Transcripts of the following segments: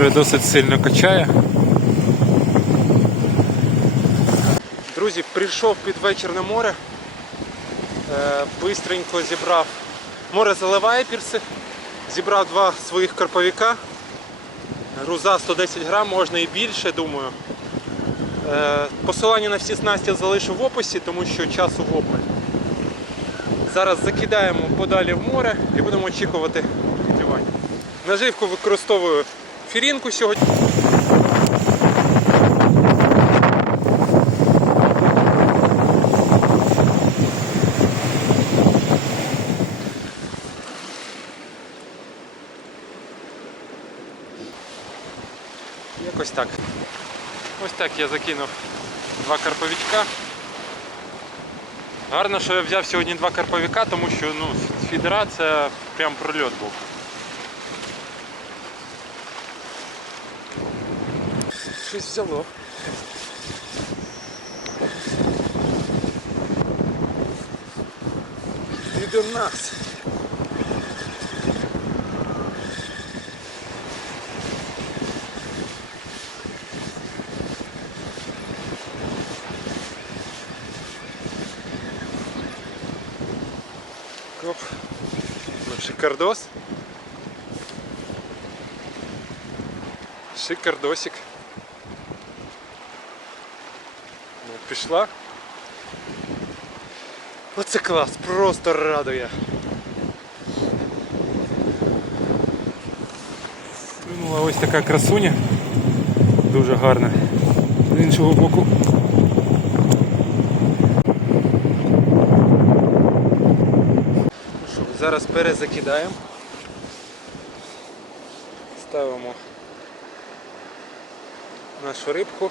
Море досить сильно качає. Друзі, прийшов під вечір на море. Е, Бистренько зібрав. Море заливає пірси. Зібрав два своїх карповіка. Груза 110 грам, можна і більше, думаю. Е, Посилання на всі снасті залишу в описі, тому що часу в обмаль. Зараз закидаємо подалі в море і будемо очікувати клювання. Наживку використовую фірінку сьогодні. Якось так. Ось так я закинув два карповичка. Гарно, що я взяв сьогодні два карповика, тому що ну, фідера це прям прольот був. Щось взяло. Ти до нас. Оп. Ну, шикардос. Шикардосик. Пішла. Оце клас, просто радує. Клюнула ось така красуня. Дуже гарна. З іншого боку. Ну що, зараз перезакидаємо. Ставимо нашу рибку.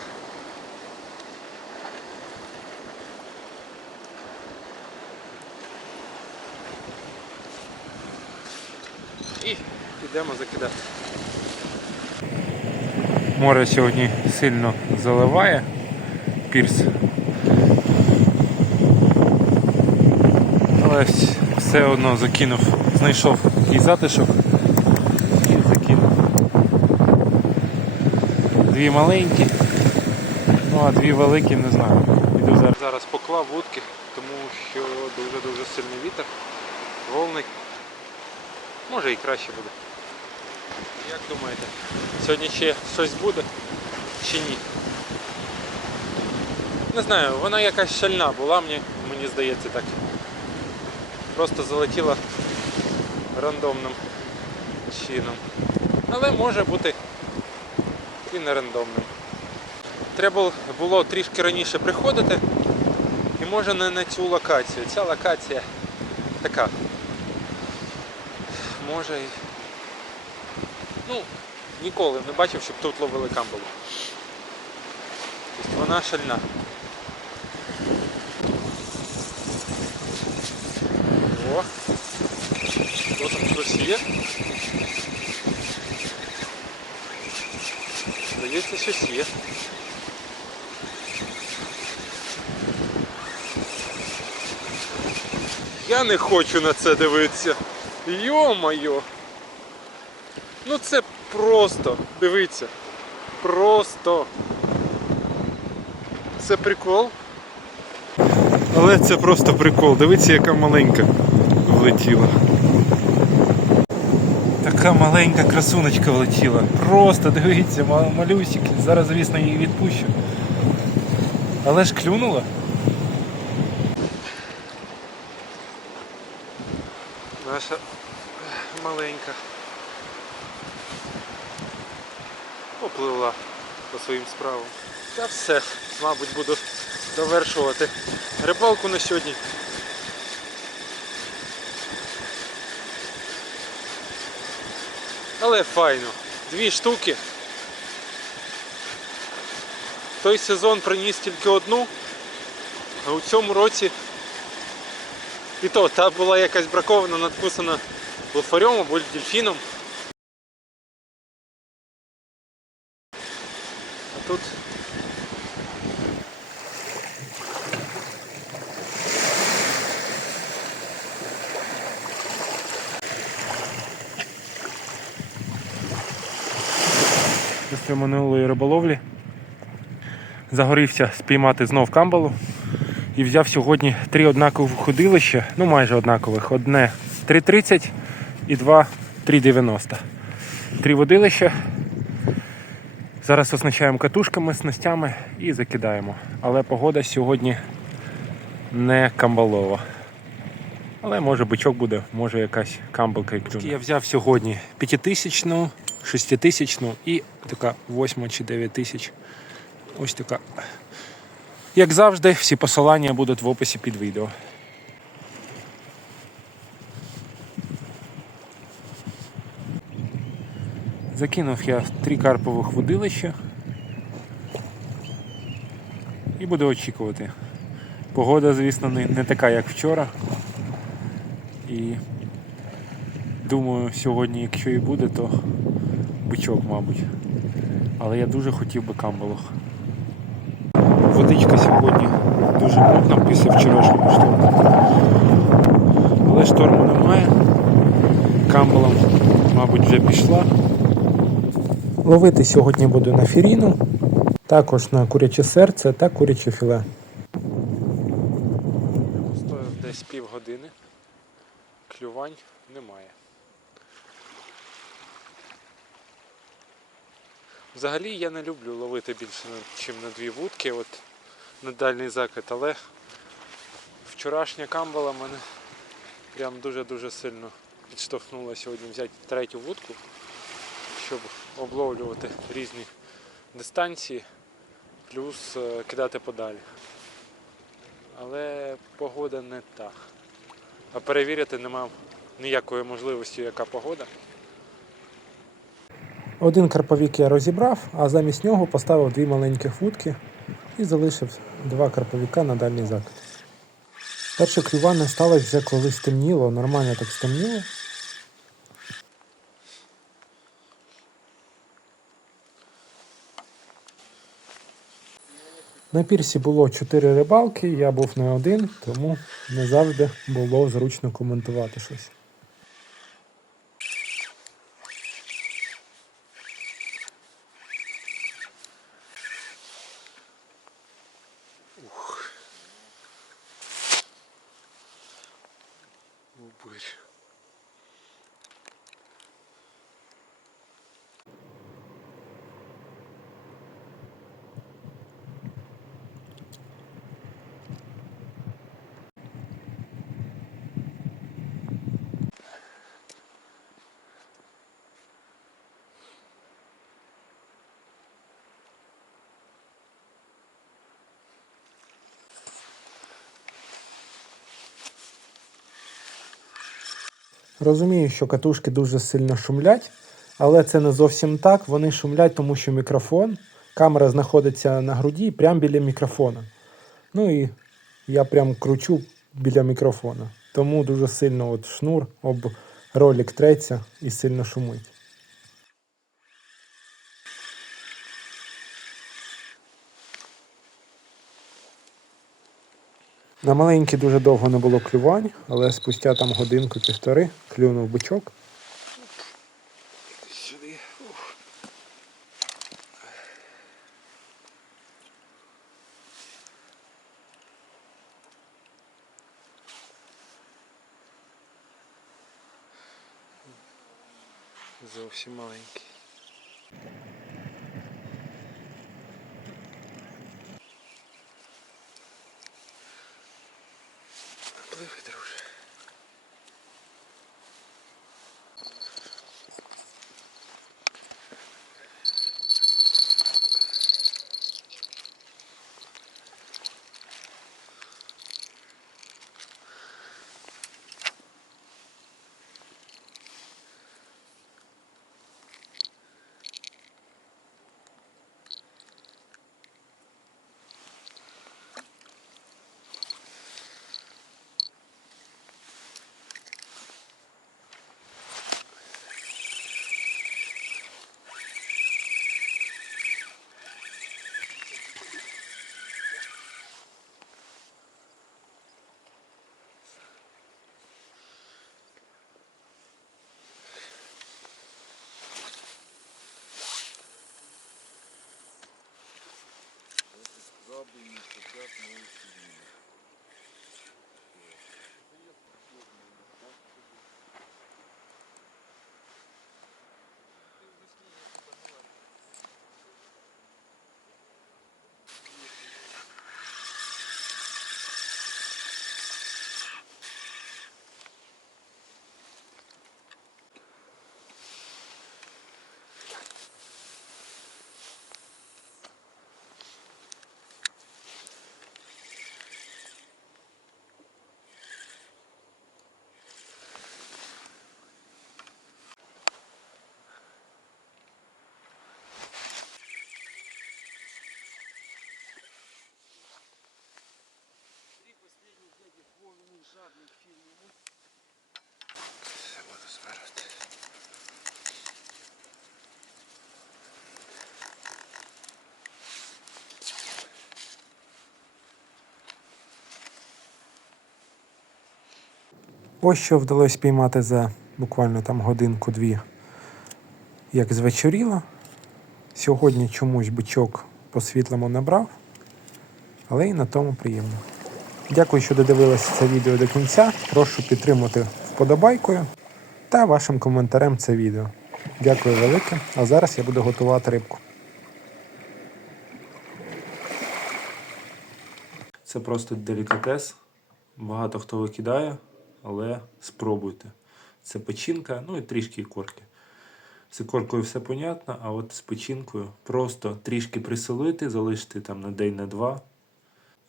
І підемо закидати. Море сьогодні сильно заливає пірс. Але все одно закинув, знайшов і затишок і закинув. Дві маленькі, ну а дві великі не знаю. Іду зараз. зараз поклав вудки, тому що дуже-дуже сильний вітер, волни. Може і краще буде. Як думаєте, сьогодні ще щось буде чи ні? Не знаю, вона якась шальна була, мені, мені здається так. Просто залетіла рандомним чином. Але може бути і не рандомним. Треба було трішки раніше приходити і може не на цю локацію. Ця локація така. Може. Ну, ніколи не бачив, щоб тут ловили камбалу. Тобто вона шальна. О! Хто там хтось є? Здається, щось є. Я не хочу на це дивитися. Йо-моє! Ну це просто, дивіться. Просто. Це прикол. Але це просто прикол. Дивіться, яка маленька влетіла. Така маленька красуночка влетіла. Просто дивіться, ма- малюсик. Зараз, звісно, її відпущу. Але ж клюнула. Наша маленька. Попливла по своїм справам. Та все, мабуть, буду завершувати рибалку на сьогодні. Але файно. Дві штуки. Той сезон приніс тільки одну, а у цьому році і то та була якась бракована, надкусана лофарем або дельфіном. Тут після минулої риболовлі. Загорівся спіймати знов камбалу. І взяв сьогодні три однакових ходилища, ну майже однакових. Одне 3,30 і два 3,90. Три водилища. Зараз оснащаємо катушками, снастями і закидаємо. Але погода сьогодні не камбалова. Але може бичок буде, може якась камбалка і клюне. Я взяв сьогодні п'ятитисячну, шеститисячну і така восьма чи дев'ять тисяч. Ось така. Як завжди, всі посилання будуть в описі під відео. Закинув я три карпових водилища і буду очікувати. Погода, звісно, не, така, як вчора. І думаю, сьогодні, якщо і буде, то бичок, мабуть. Але я дуже хотів би камбалох. Водичка сьогодні дуже мутна після вчорашнього шторму. Але шторму немає. Камбалом, мабуть, вже пішла. Ловити сьогодні буду на фіріну, також на куряче серце та куряче філе. Стоїв десь півгодини. Клювань немає. Взагалі я не люблю ловити більше, ніж на дві вудки, от на дальній закид, але вчорашня камбала мене прям дуже-дуже сильно підштовхнула сьогодні взяти третю вудку, щоб обловлювати різні дистанції, плюс е, кидати подалі. Але погода не та. А перевірити нема ніякої можливості, яка погода. Один карповік я розібрав, а замість нього поставив дві маленьких вудки і залишив два карповіка на дальній закид. Перше клювання сталося вже коли стемніло, нормально так стемніло. На пірсі було чотири рибалки, я був не один, тому не завжди було зручно коментувати щось. Розумію, що катушки дуже сильно шумлять, але це не зовсім так. Вони шумлять, тому що мікрофон, камера знаходиться на груді прямо біля мікрофона. Ну і я прям кручу біля мікрофона. Тому дуже сильно от шнур об ролик треться і сильно шумить. На маленькі дуже довго не було клювань, але спустя там годинку-півтори клюнув бичок. Зовсім маленький. Не хотят Жадных фильмов. Все буду збирати. Ось що вдалося піймати за буквально там годинку-дві, як звечоріло. Сьогодні чомусь бичок по світлому не брав, але і на тому приємно. Дякую, що додивилися це відео до кінця. Прошу підтримати вподобайкою та вашим коментарем це відео. Дякую велике. А зараз я буду готувати рибку. Це просто делікатес. Багато хто викидає, але спробуйте. Це печінка, ну і трішки корки. З коркою все понятно, а от з печінкою просто трішки присолити, залишити там на день на два.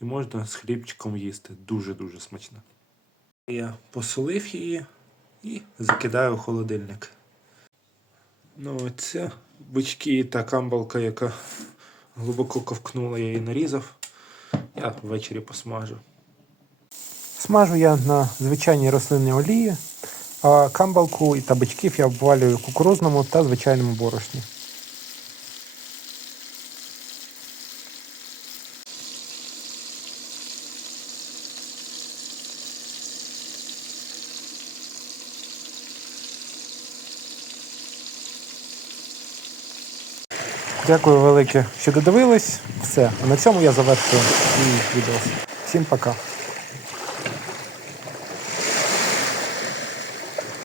І можна з хлібчиком їсти. Дуже-дуже смачно. Я посолив її і закидаю в холодильник. Ну, оце бички та камбалка, яка глибоко ковкнула, я її нарізав. Я ввечері посмажу. Смажу я на звичайній рослинній олії, а камбалку та бичків я обвалюю в кукурузному та звичайному борошні. Дякую велике, що додивились. Все. На цьому я завершую відео. Всім пока.